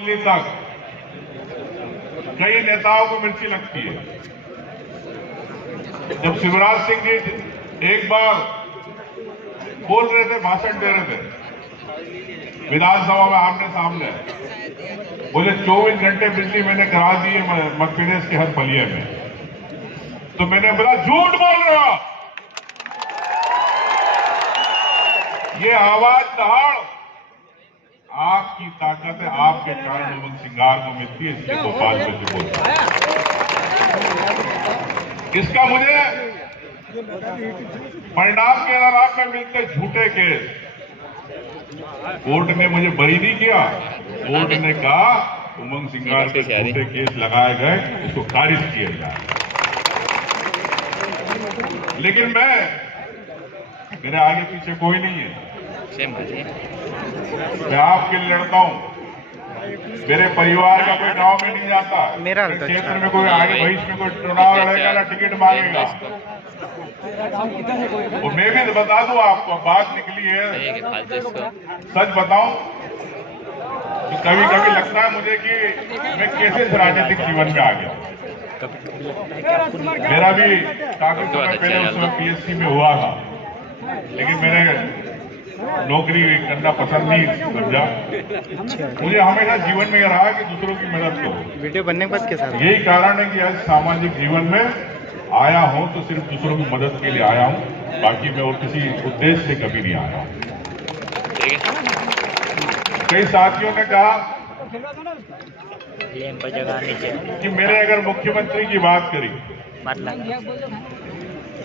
दिल्ली तक कई नेताओं को मिर्ची लगती है। जब शिवराज सिंह जी एक बार बोल रहे थे, भाषण दे रहे थे विधानसभा में आमने सामने, बोले 24 घंटे बिजली मैंने करा दी है मध्य प्रदेश के हर बलिया में। तो मैंने बोला झूठ बोल रहे हो, ये आवाज दहाड़ आपकी ताकत है, आपके कारण उमंग सिंगार को मिलती है, इसलिए भोपाल में से बोलता है। इसका मुझे परिणाम के आधार में मिलते झूठे केस। कोर्ट ने मुझे बरी नहीं किया, कोर्ट ने कहा उमंग सिंगार के झूठे केस लगाए गए, इसको खारिज किया जाए। लेकिन मेरे आगे पीछे कोई नहीं है, मैं आपके लिए लड़ता हूं। मेरे परिवार का कोई गांव में नहीं जाता, मेरे क्षेत्र में कोई आगे भविष्य में कोई चुनाव लड़ेगा ना टिकट मांगेगा। और मैं भी बता दूं आपको, बात निकली है, सच बताऊं कि कभी कभी लगता है मुझे कि मैं कैसे राजनीतिक जीवन में आ गया। मेरा भी काफी समय पहले उस समय पीएससी में हुआ था, लेकिन मैंने नौकरी करना पसंद नहीं समझा। मुझे हमेशा जीवन में यह रहा कि दूसरों की मदद करो। वीडियो बनने के बाद के साथ यही कारण है कि आज सामाजिक जीवन में आया हूं तो सिर्फ दूसरों की मदद के लिए आया हूं, बाकी मैं और किसी उद्देश्य से कभी नहीं आया हूं। कई साथियों ने कहा कि मैंने अगर मुख्यमंत्री की बात करी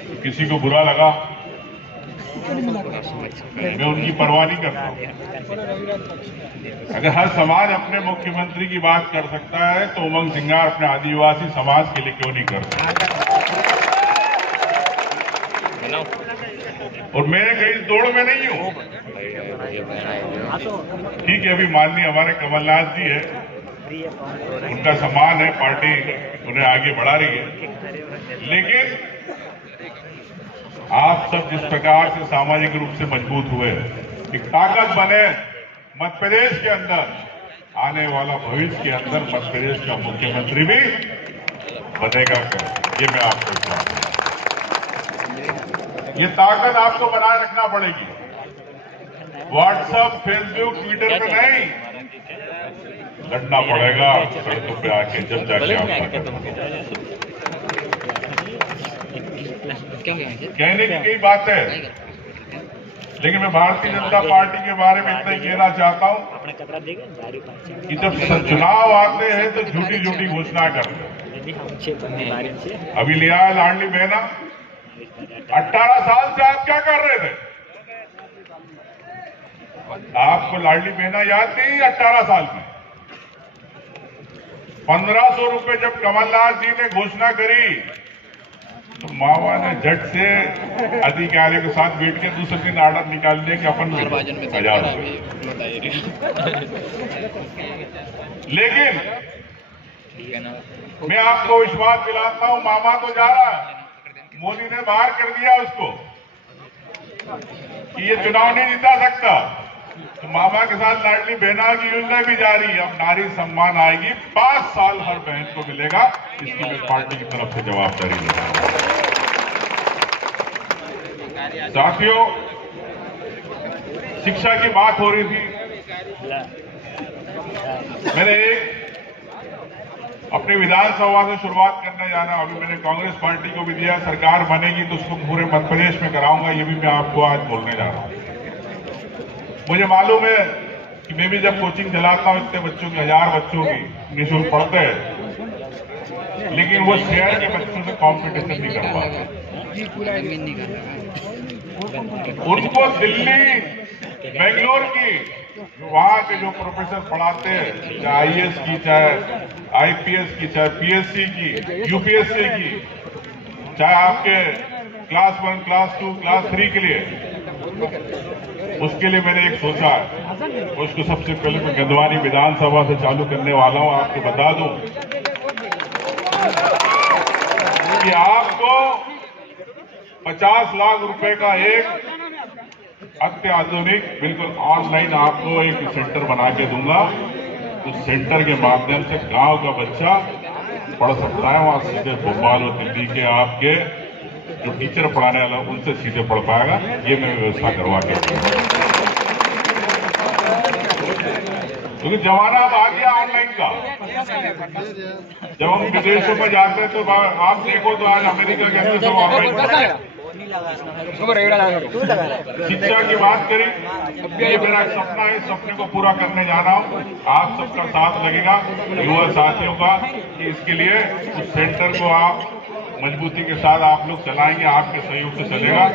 तो किसी को बुरा लगा, मैं उनकी परवाह नहीं करता। अगर हर समाज अपने मुख्यमंत्री की बात कर सकता है तो उमंग सिंगार अपने आदिवासी समाज के लिए क्यों नहीं करता? और मैं कहीं दौड़ में नहीं हूं। ठीक है, अभी माननीय हमारे कमलनाथ जी है, उनका सम्मान है, पार्टी उन्हें आगे बढ़ा रही है। लेकिन आप सब जिस प्रकार से सामाजिक रूप से मजबूत हुए, एक ताकत बने मध्य प्रदेश के अंदर, आने वाला भविष्य के अंदर मध्य प्रदेश का मुख्यमंत्री भी बनेगा। ये मैं आपको बताऊं, ये ताकत आपको बनाए रखना पड़ेगी। व्हाट्सएप, फेसबुक, ट्विटर पे नहीं, लड़ना पड़ेगा सड़कों पे आके, जब जाके आप कहने की कई बात है। लेकिन मैं भारतीय जनता पार्टी के बारे में इतना ही कहना चाहता हूं कि जब चुनाव आते हैं तो झूठी झूठी घोषणा करते हैं। अभी लिया है लाडली बहना, 18 साल से आप क्या कर रहे थे? आपको लाडली बहना याद नहीं? 18 साल में 1500 रुपए जब कमलनाथ जी ने घोषणा करी तो मावा ने झट से अधिकारियों के साथ बैठ के दूसरे दिन ऑर्डर निकालने के अपन 1000 रुपए। लेकिन मैं आपको विश्वास दिलाता हूं, मामा तो जा रहा है, मोदी ने बाहर कर दिया उसको कि ये चुनाव नहीं जीता सकता। तो मामा के साथ लाडली बहना की योजना भी जारी है। अब नारी सम्मान आएगी, 5 साल हर बहन को मिलेगा। इसकी मैं पार्टी की तरफ से जवाबदारी लेता हूं। साथियों, शिक्षा की बात हो रही थी, मैंने अपनी विधानसभा से शुरुआत करने जा रहा हूं। अभी मैंने कांग्रेस पार्टी को भी दिया, सरकार बनेगी तो उसको पूरे मध्य प्रदेश में कराऊंगा, ये भी मैं आपको आज बोलने जा रहा हूं। मुझे मालूम है कि मैं भी जब कोचिंग चलाता हूं, इतने बच्चों की, 1000 बच्चों की निःशुल्क पढ़ते हैं, लेकिन वो शहर के बच्चों से कॉम्पिटिशन नहीं कर पाते। उनको दिल्ली, बेंगलोर की, वहां के जो प्रोफेसर पढ़ाते हैं, चाहे आईएएस की, चाहे आईपीएस की, चाहे पीएससी की, यूपीएससी की, चाहे आपके क्लास 1, क्लास 2, क्लास 3 के लिए, उसके लिए मैंने एक सोचा है। उसको सबसे पहले मैं गंदवानी विधानसभा से चालू करने वाला हूं। आपको बता दूं कि आपको 50 लाख रुपए का एक अत्याधुनिक बिल्कुल ऑनलाइन आपको एक सेंटर बना के दूंगा, उस सेंटर के माध्यम से गांव का बच्चा पढ़ सकता है। वहां सीधे भोपाल और दिल्ली के आपके जो टीचर पढ़ाने वाला उनसे सीधे पढ़ पाएगा। ये मैं व्यवस्था करवा के, क्योंकि जमाना अब आ गया ऑनलाइन का। जब हम विदेशों में जाते हैं तो आप देखो तो आज अमेरिका के अंदर सब ऑनलाइन। शिक्षा की बात करें, ये मेरा सपना है, सपने को पूरा करने जा रहा हूँ। आप सबका साथ लगेगा, युवा साथियों का, कि इसके लिए उस सेंटर को आप मजबूती के साथ आप लोग चलाएंगे। आपके सहयोग से चलेगा।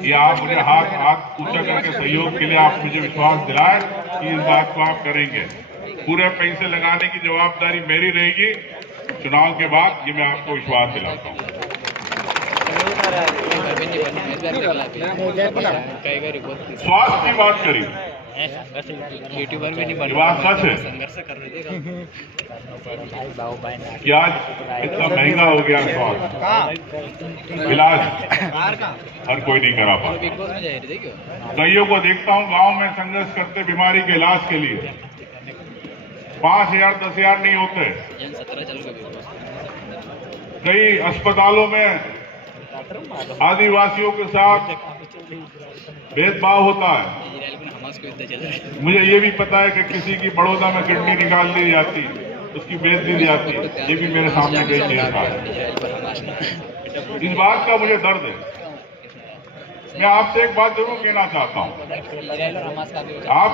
ये आप मुझे हाथ ऊंचा करके सहयोग के लिए आप मुझे विश्वास दिलाएं कि इस बात को आप करेंगे। पूरे पैसे लगाने की जवाबदारी मेरी रहेगी चुनाव के बाद, ये मैं आपको विश्वास दिलाता हूँ। स्वास्थ्य की बात करी, ये बात सच है कि आज इतना महंगा हो गया स्वास्थ्य, इलाज हर कोई नहीं करा पाता। कईयों को देखता हूँ गांव में संघर्ष करते बीमारी के इलाज के लिए 5,000 10,000 नहीं होते। कई अस्पतालों में आदिवासियों के साथ भेदभाव होता है। मुझे ये भी पता है कि किसी की बड़ौदा में किडनी निकाल दी जाती, उसकी बेच दी जाती, ये भी मेरे सामने कई केस आए। इस बात का मुझे दर्द है। मैं आपसे एक बात जरूर कहना चाहता हूँ, आप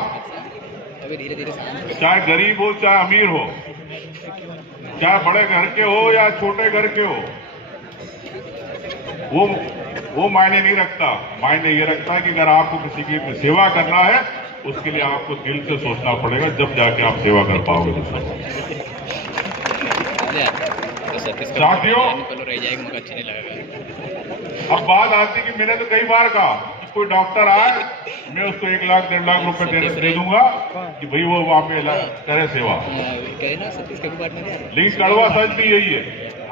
चाहे गरीब हो चाहे अमीर हो, चाहे बड़े घर के हो या छोटे घर के हो, वो मायने नहीं रखता। मायने ये रखता है कि अगर आपको किसी की सेवा करना है, उसके लिए आपको दिल से सोचना पड़ेगा, जब जाके आप सेवा कर पाओगे दूसरों को। साथियों, अब बात आती कि मैंने तो कई बार कहा कि कोई डॉक्टर आए, मैं उसको 1 लाख 1.5 लाख रुपए दे दूंगा कि भाई वो वहां पे करे सेवा। लेकिन कड़वा सच भी यही है,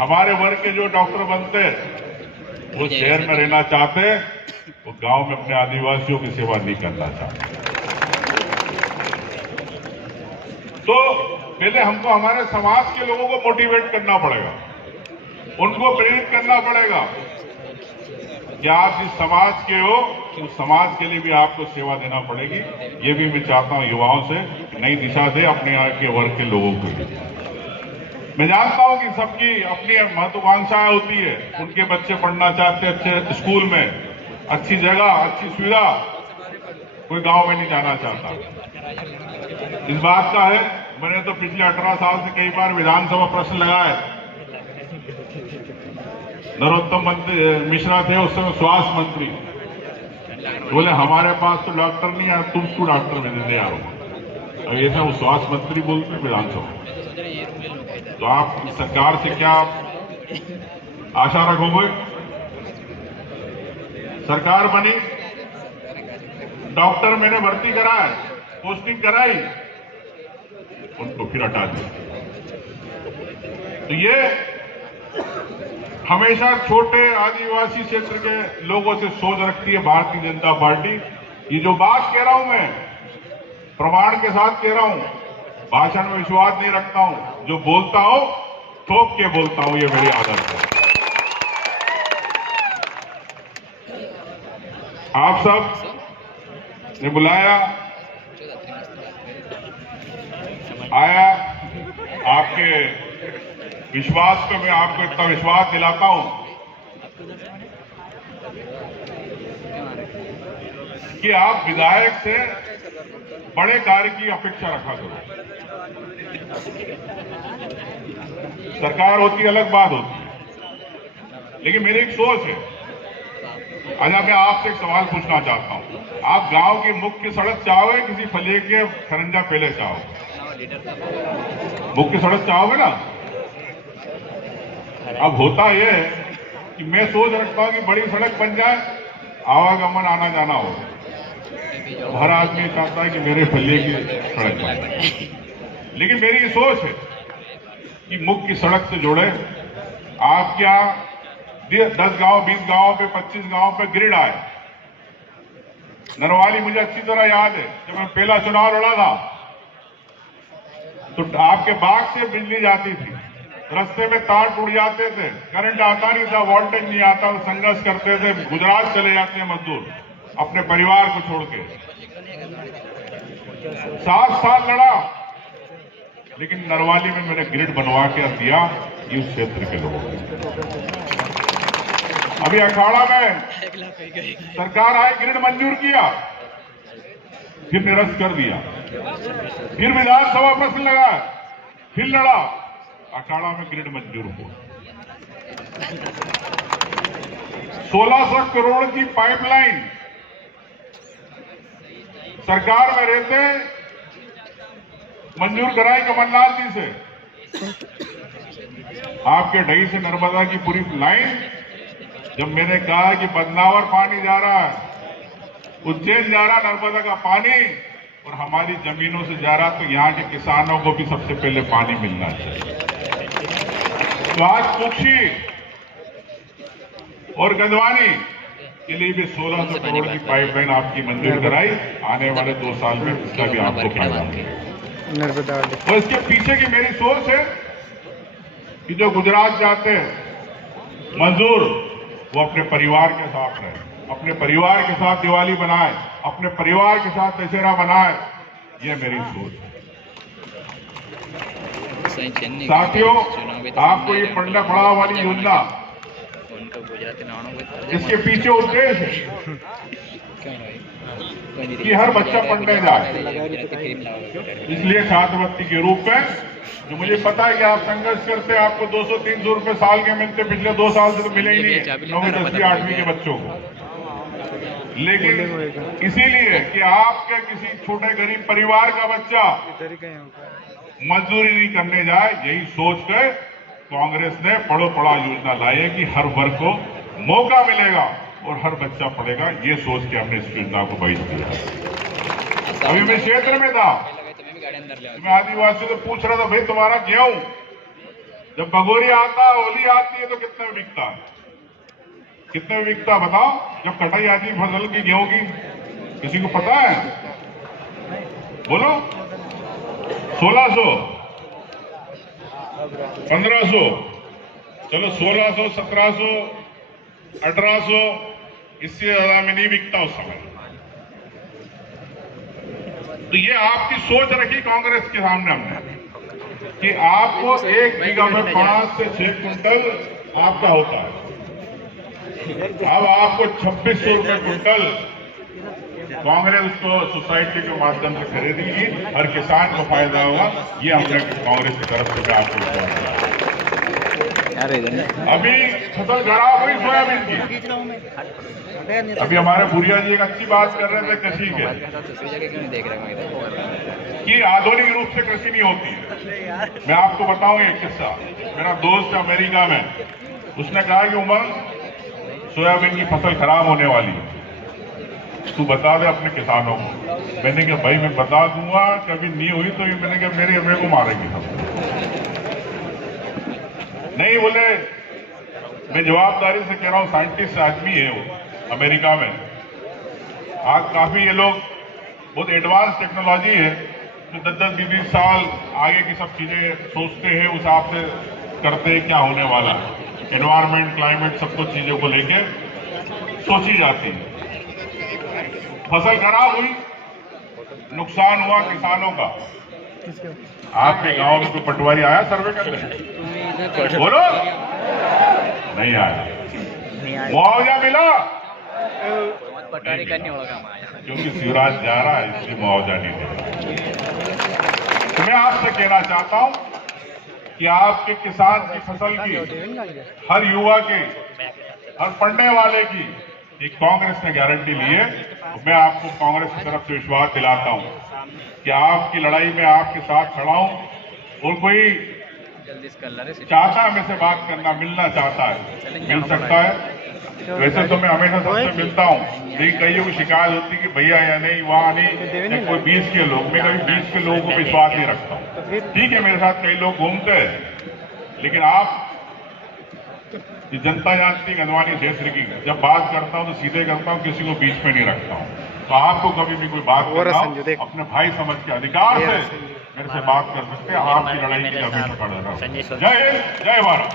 हमारे वर्ग के जो डॉक्टर बनते हैं वो शहर में रहना चाहते हैं, वो गांव में अपने आदिवासियों की सेवा नहीं करना चाहते। तो पहले हमको हमारे समाज के लोगों को मोटिवेट करना पड़ेगा, उनको प्रेरित करना पड़ेगा कि आप जिस समाज के हो उस समाज के लिए भी आपको सेवा देना पड़ेगी। ये भी मैं चाहता हूं युवाओं से नई दिशा दे अपने यहाँ के वर्ग के लोगों के लिए। मैं जानता हूं कि सबकी अपनी महत्वाकांक्षाएं होती है, उनके बच्चे पढ़ना चाहते हैं अच्छे स्कूल में, अच्छी जगह, अच्छी सुविधा, कोई गांव में नहीं जाना चाहता। इस बात का है, मैंने तो पिछले 18 साल से कई बार विधानसभा प्रश्न लगाए। नरोत्तम मिश्रा थे उस समय स्वास्थ्य मंत्री, बोले हमारे पास तो डॉक्टर नहीं है, तुम क्यों डॉक्टर भेजने आ रहे हो। अब ऐसा वो स्वास्थ्य मंत्री बोलते हैं विधानसभा। तो आप सरकार से क्या आशा रखोगे? सरकार बनी, डॉक्टर मैंने भर्ती कराए, पोस्टिंग कराई, उनको फिर हटा दिया। तो ये हमेशा छोटे आदिवासी क्षेत्र के लोगों से सोच रखती है भारतीय जनता पार्टी। ये जो बात कह रहा हूं मैं प्रमाण के साथ कह रहा हूं, भाषण में विश्वास नहीं रखता हूं, जो बोलता हूं ठोक के बोलता हूं, ये मेरी आदत है। आप सब ने बुलाया, आया, आपके विश्वास पे मैं आपको इतना विश्वास दिलाता हूं कि आप विधायक से बड़े कार्य की अपेक्षा रखा करो। सरकार होती अलग बात होती है, लेकिन मेरी एक सोच है। अच्छा, मैं आपसे एक सवाल पूछना चाहता हूं, आप गांव की मुख्य सड़क चाहोगे किसी फले के खरंजा पहले चाहोगे? मुख्य सड़क चाहोगे ना? अब होता यह है कि मैं सोच रखता हूं कि बड़ी सड़क बन जाए, आवागमन आना जाना हो। हर आदमी चाहता है कि मेरे फले की सड़क बने, लेकिन मेरी ये सोच है कि मुख्य सड़क से जोड़े। आप क्या 10 गांव 20 गांव पे 25 गांव पे ग्रिड आए। नरवाली मुझे अच्छी तरह याद है, जब मैं पहला चुनाव लड़ा था तो आपके बाग से बिजली जाती थी, रास्ते में तार टूट जाते थे, करंट आता नहीं था, वोल्टेज नहीं आता, तो संघर्ष करते थे, गुजरात चले जाते हैं मजदूर अपने परिवार को छोड़ के। 7 साल लड़ा, लेकिन नरवाली में मैंने ग्रिड बनवा के दिया इस क्षेत्र के लोगों को। अभी अखाड़ा में सरकार आई, ग्रिड मंजूर किया, फिर निरस्त कर दिया, फिर विधानसभा प्रश्न लगा, फिर लड़ा, अखाड़ा में ग्रिड मंजूर हुआ। 1600 करोड़ की पाइपलाइन सरकार में रहते मंजूर कराई कमलनाथ जी से। आपके ढई से नर्मदा की पूरी लाइन, जब मैंने कहा कि बदनावर पानी जा रहा है, उज्जैन जा रहा नर्मदा का पानी और हमारी जमीनों से जा रहा, तो यहाँ के किसानों को भी सबसे पहले पानी मिलना चाहिए। तो आज कुक्षी और गंदवानी के लिए भी 1600 करोड़ की पाइपलाइन आपकी मंजूर कराई। आने वाले 2 साल में इसका भी आपको फायदा मिलेगा। और इसके पीछे की मेरी सोच है कि जो गुजरात जाते हैं मजदूर, वो अपने परिवार के साथ रहे, अपने परिवार के साथ दिवाली बनाए, अपने परिवार के साथ दशहरा बनाए, ये मेरी सोच है। साथियों, आपको ये पढ़ना पड़ा वाली योजना, इसके पीछे उद्देश्य है कि हर बच्चा पढ़ने जाए। इसलिए छात्रवृत्ति के रूप में, जो मुझे पता है कि आप संघर्ष करते हैं, आपको 200-300 रुपए साल के मिलते, पिछले 2 साल से तो मिले ही नहीं 9वीं 10वीं 8वीं के बच्चों को। लेकिन इसीलिए कि आपके किसी छोटे गरीब परिवार का बच्चा मजदूरी नहीं करने जाए, यही सोच कर कांग्रेस ने पढ़ो पढ़ा योजना लाई है कि हर वर्ग को मौका मिलेगा और हर बच्चा पढ़ेगा। ये सोच के हमने इस योजना को बहाल किया। अभी मैं क्षेत्र में था, मैं आदिवासी से पूछ रहा था, भाई तुम्हारा गेहूं जब भगोरी आता, होली आती है तो कितने में बिकता है? कितने में बिकता बताओ? जब कटाई आती है फसल की, गेहूं की, किसी को पता है? बोलो। 1600, 1500, चलो 1600, 1700, 1800, इससे ज्यादा में नहीं बिकता उस समय। तो ये आपकी सोच रखी कांग्रेस के सामने हमने कि आपको 1 बीघा में 5 से 6 कुंटल आपका होता है। अब आपको 2600 रुपए कुंटल कांग्रेस उसको सोसाइटी के माध्यम से खरीदेगी, हर किसान को फायदा होगा। ये हमने कांग्रेस की तरफ से आपको बताया। अभी फसल खराब हुई सोयाबीन की। अभी हमारे भूरिया जी एक अच्छी बात कर रहे थे कृषि के, कि आधुनिक रूप से कृषि नहीं होती। मैं आपको बताऊं एक किस्सा। मेरा दोस्त है अमेरिका में, उसने कहा कि उमर, सोयाबीन की फसल खराब होने वाली है, तू बता दे अपने किसानों को। मैंने कहा भाई मैं बता दूंगा, कभी नहीं हुई तो मैंने कहा मेरे को मारेंगे हम। नहीं बोले, मैं जवाबदारी से कह रहा हूं, साइंटिस्ट आदमी है वो अमेरिका में। आज काफी ये लोग बहुत एडवांस टेक्नोलॉजी है, जो 10-10, 20-20 साल आगे की सब चीजें सोचते हैं, उस हिसाब से करते हैं क्या होने वाला है। एनवायरमेंट, क्लाइमेट, सब कुछ चीजों को लेके सोची जाती है। फसल खराब हुई, नुकसान हुआ किसानों का। आपके गांव में कोई पटवारी आया सर्वे करने? बोलो। नहीं आया। मुआवजा मिला? क्योंकि शिवराज जा रहा है, इसलिए मुआवजा नहीं दे रहा। तो मैं आपसे कहना चाहता हूं कि आपके किसान की फसल की, हर युवा की, हर पढ़ने वाले की एक कांग्रेस ने गारंटी ली है। तो मैं आपको कांग्रेस की तरफ से विश्वास दिलाता हूं कि आपकी लड़ाई में आपके साथ खड़ा हूं। और कोई चाहता है मुझसे बात करना, मिलना चाहता है, मिल सकता है। वैसे तो मैं हमेशा सबसे मिलता हूँ, लेकिन कईयों को शिकायत होती है कि भैया या नहीं, वहाँ नहीं, कोई 20 के लोग, मैं कभी 20 के लोगों को विश्वास नहीं रखता। ठीक है, मेरे साथ कई लोग घूमते हैं, लेकिन आप, ये जनता जानती है गंदवानी क्षेत्र की, जब बात करता हूं तो सीधे करता हूं, किसी को बीच में नहीं रखता हूं। तो आपको कभी भी कोई बात करना हो, अपने भाई समझ के अधिकार से मेरे से बात कर सकते हैं। आपकी लड़ाई के लिए हमेशा खड़ा रहा। जय हिंद, जय भारत।